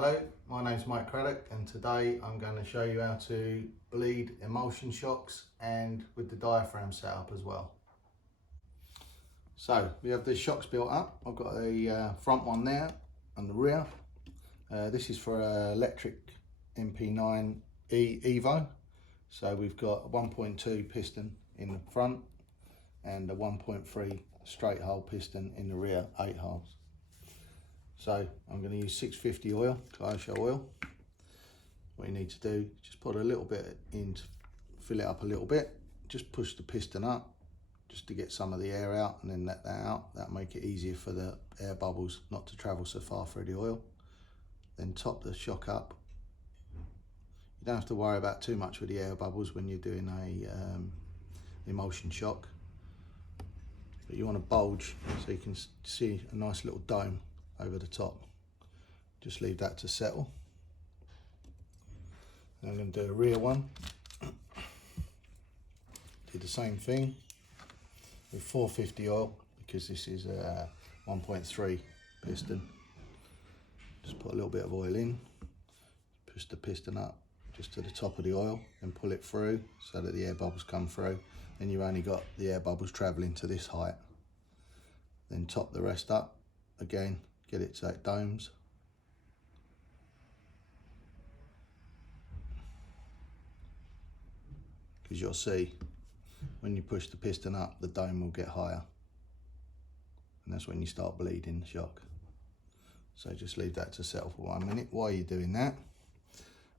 Hello, my name's Mike Cradock, and today I'm going to show you how to bleed emulsion shocks and with the diaphragm setup as well. So we have the shocks built up. I've got a front one there and the rear. This is for an electric MP10 Evo. So we've got a 1.2 piston in the front and a 1.3 straight hole piston in the rear, 8 holes. So I'm going to use 650 oil, Kyosho oil. What you need to do, just put a little bit in to fill it up a little bit. Just push the piston up just to get some of the air out, and then let that out. That'll make it easier for the air bubbles not to travel so far through the oil. Then top the shock up. You don't have to worry about too much with the air bubbles when you're doing a emulsion shock. But you want to bulge so you can see a nice little dome over the top. Just leave that to settle. I'm going to do a rear one. Do the same thing with 450 oil because this is a 1.3 piston. Just put a little bit of oil in, push the piston up just to the top of the oil and pull it through so that the air bubbles come through. Then you've only got the air bubbles travelling to this height. Then top the rest up again. Get it so it domes. Because you'll see when you push the piston up, the dome will get higher. And that's when you start bleeding the shock. So just leave that to settle for 1 minute. While you're doing that,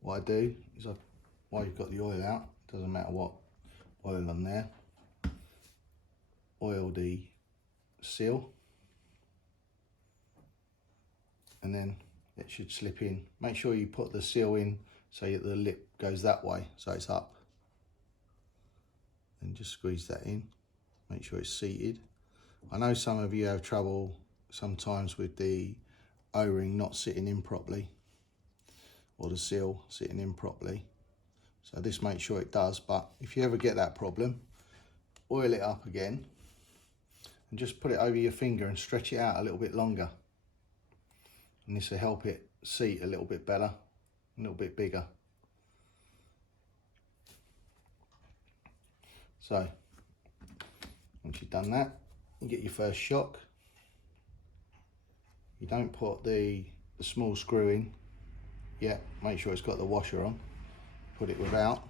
what I do is while you've got the oil out, doesn't matter what oil on there, oil the seal. And then it should slip in. Make sure you put the seal in so that the lip goes that way, so it's up. And just squeeze that in, make sure it's seated. I know some of you have trouble sometimes with the O-ring not sitting in properly, or the seal sitting in properly. So this makes sure it does, but if you ever get that problem, oil it up again and just put it over your finger and stretch it out a little bit longer. And this will help it seat a little bit better, a little bit bigger. So, once you've done that, you get your first shock. You don't put the small screw in yet, make sure it's got the washer on. Put it without.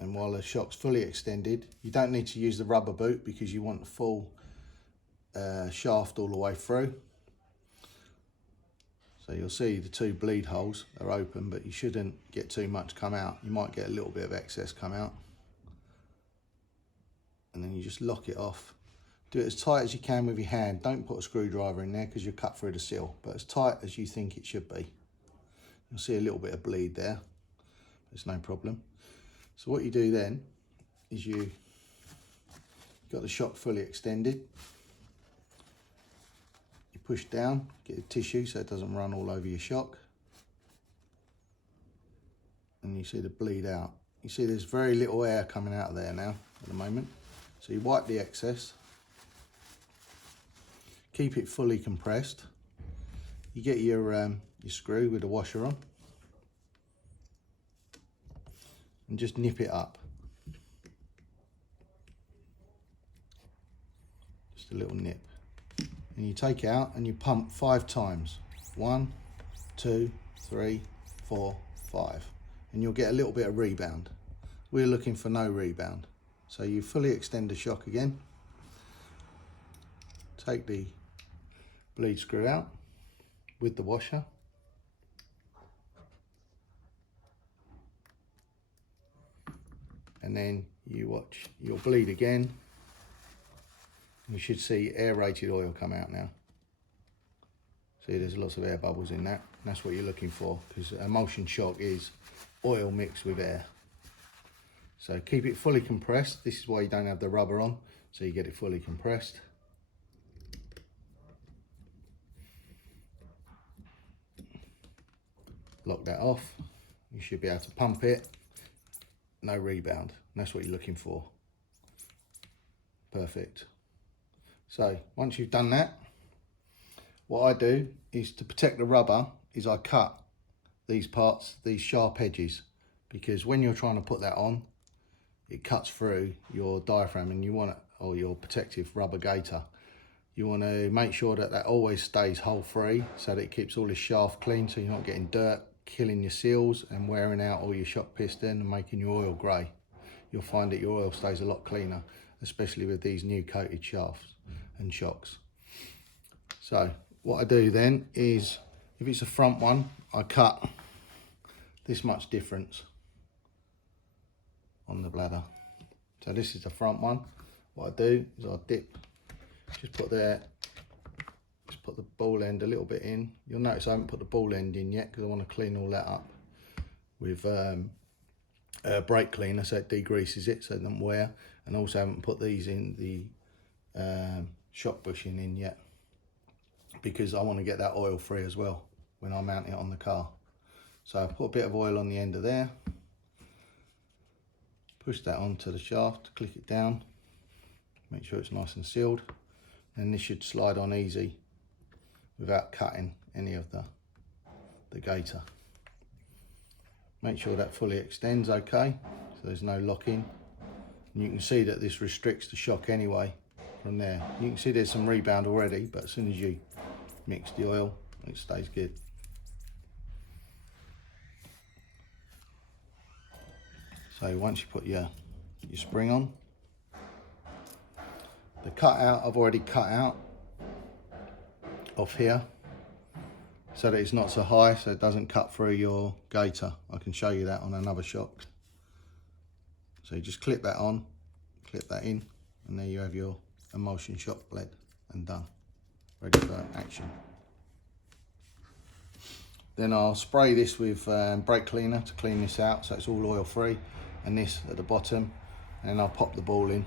And while the shock's fully extended, you don't need to use the rubber boot because you want the full shaft all the way through. So you'll see the 2 bleed holes are open, but you shouldn't get too much come out. You might get a little bit of excess come out. And then you just lock it off. Do it as tight as you can with your hand. Don't put a screwdriver in there because you'll cut through the seal, but as tight as you think it should be. You'll see a little bit of bleed there. It's no problem. So what you do then is you've got the shock fully extended. Push down, get the tissue so it doesn't run all over your shock. And you see the bleed out. You see there's very little air coming out of there now at the moment. So you wipe the excess. Keep it fully compressed. You get your screw with the washer on. And just nip it up. Just a little nip. And you take it out and you pump 5 times. 1, 2, 3, 4, 5. And you'll get a little bit of rebound. We're looking for no rebound. So you fully extend the shock again. Take the bleed screw out with the washer. And then you watch your bleed again. You should see aerated oil come out now. See, there's lots of air bubbles in that. That's what you're looking for, because emulsion shock is oil mixed with air. So keep it fully compressed. This is why you don't have the rubber on, so you get it fully compressed. Lock that off. You should be able to pump it. No rebound. And that's what you're looking for. Perfect. So once you've done that, what I do is, to protect the rubber, is I cut these parts, these sharp edges, because when you're trying to put that on, it cuts through your diaphragm, and you want it, or your protective rubber gaiter. You want to make sure that that always stays hole free, so that it keeps all the shaft clean, so you're not getting dirt, killing your seals and wearing out all your shock piston and making your oil grey. You'll find that your oil stays a lot cleaner, especially with these new coated shafts and shocks. So what I do then is, if it's a front one, I cut this much difference on the bladder. So this is the front one. What I do is I dip, just put the ball end a little bit in. You'll notice I haven't put the ball end in yet because I want to clean all that up with brake cleaner, so it degreases it so it doesn't wear. And also haven't put these in the shock bushing in yet, because I want to get that oil free as well when I mount it on the car. So I put a bit of oil on the end of there, push that onto the shaft, click it down, make sure it's nice and sealed, and this should slide on easy without cutting any of the gaiter. Make sure that fully extends okay, so there's no locking. And you can see that this restricts the shock anyway from there. You can see there's some rebound already, but as soon as you mix the oil, it stays good. So once you put your spring on, the cutout I've already cut out off here, so that it's not so high, so it doesn't cut through your gaiter. I can show you that on another shock. So you just clip that on, clip that in, and there you have your emulsion shock bled and done, ready for action. Then I'll spray this with brake cleaner to clean this out so it's all oil free, and this at the bottom, and I'll pop the ball in.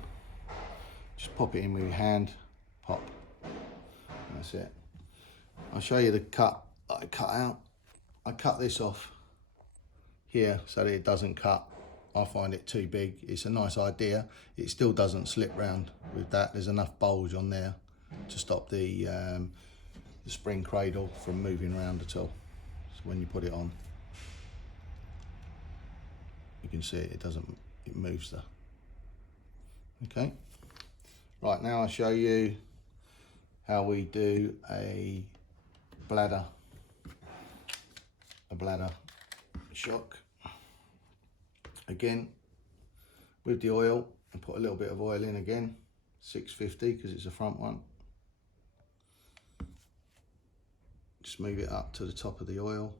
Just pop it in with your hand, pop, and that's it. I'll show you the cut that I cut out. I cut this off here so that it doesn't cut. I find it too big. It's a nice idea. It still doesn't slip round with that. There's enough bulge on there to stop the spring cradle from moving around at all. So when you put it on, you can see it moves there. Okay. Right, now I'll show you how we do a bladder shock. Again, with the oil, and put a little bit of oil in again, 650 because it's a front one. Just move it up to the top of the oil,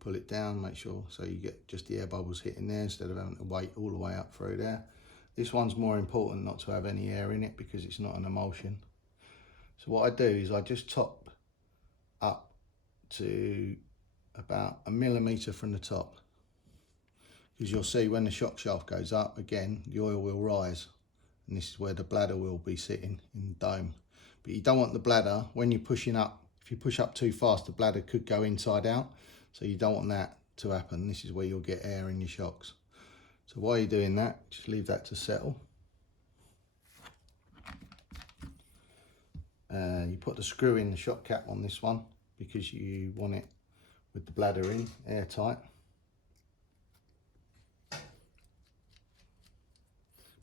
pull it down, make sure so you get just the air bubbles hitting there instead of having to wait all the way up through there. This one's more important not to have any air in it because it's not an emulsion. So what I do is I just top up to about 1 millimetre from the top, because you'll see when the shock shaft goes up again, the oil will rise, and this is where the bladder will be sitting in the dome. But you don't want the bladder, when you're pushing up, if you push up too fast, the bladder could go inside out, so you don't want that to happen. This is where you'll get air in your shocks. So while you're doing that, just leave that to settle. You put the screw in the shock cap on this one because you want it with the bladder in, airtight.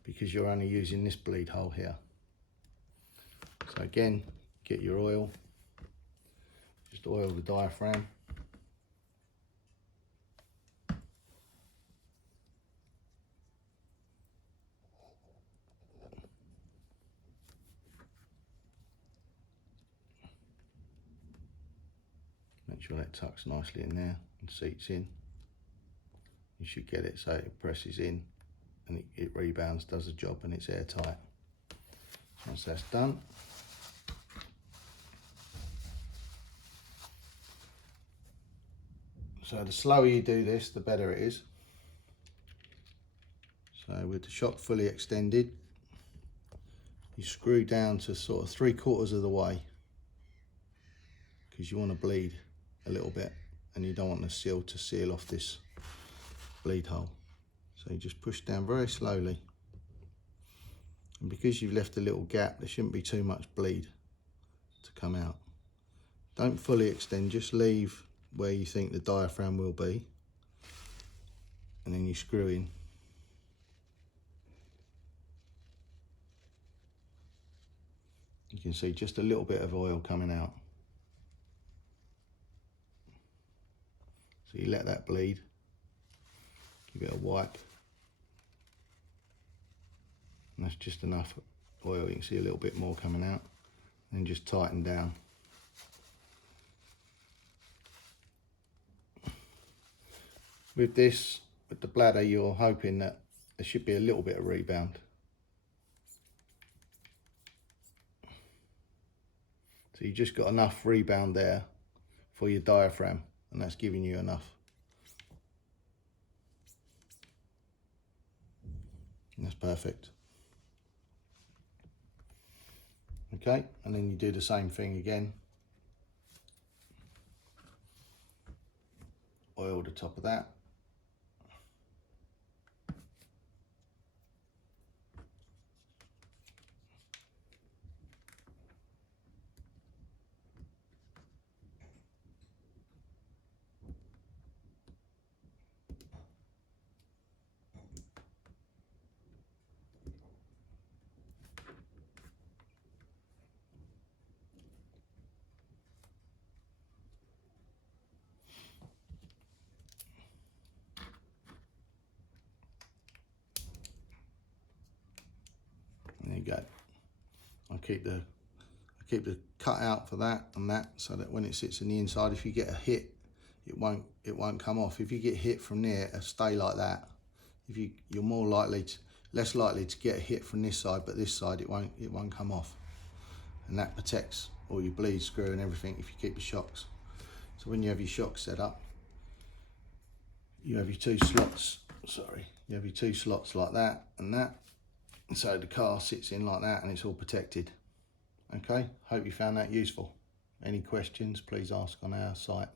Because you're only using this bleed hole here. So again, get your oil, just oil the diaphragm. Make sure that tucks nicely in there and seats in. You should get it so it presses in and it rebounds, does the job, and it's airtight. Once that's done, so the slower you do this, the better it is. So with the shock fully extended, you screw down to sort of 3/4 of the way, because you want to bleed a little bit and you don't want the seal to seal off this bleed hole. So you just push down very slowly, and because you've left a little gap, there shouldn't be too much bleed to come out. Don't fully extend, just leave where you think the diaphragm will be, and then you screw in. You can see just a little bit of oil coming out. So you let that bleed, give it a wipe, and that's just enough oil. You can see a little bit more coming out, and just tighten down. With this, with the bladder, you're hoping that there should be a little bit of rebound. So you just got enough rebound there for your diaphragm, and that's giving you enough. And that's perfect. Okay, and then you do the same thing again. Oil the top of that. There you go. I keep the cut out for that and that, so that when it sits in the inside, if you get a hit, it won't come off. If you get hit from there, it'll stay like that. You're more likely to, less likely to get a hit from this side, but this side it won't come off, and that protects all your bleed screw and everything if you keep your shocks. So when you have your shocks set up, you have your two slots. You have your two slots like that and that. And so the car sits in like that, and it's all protected. Okay, hope you found that useful. Any questions, please ask on our site.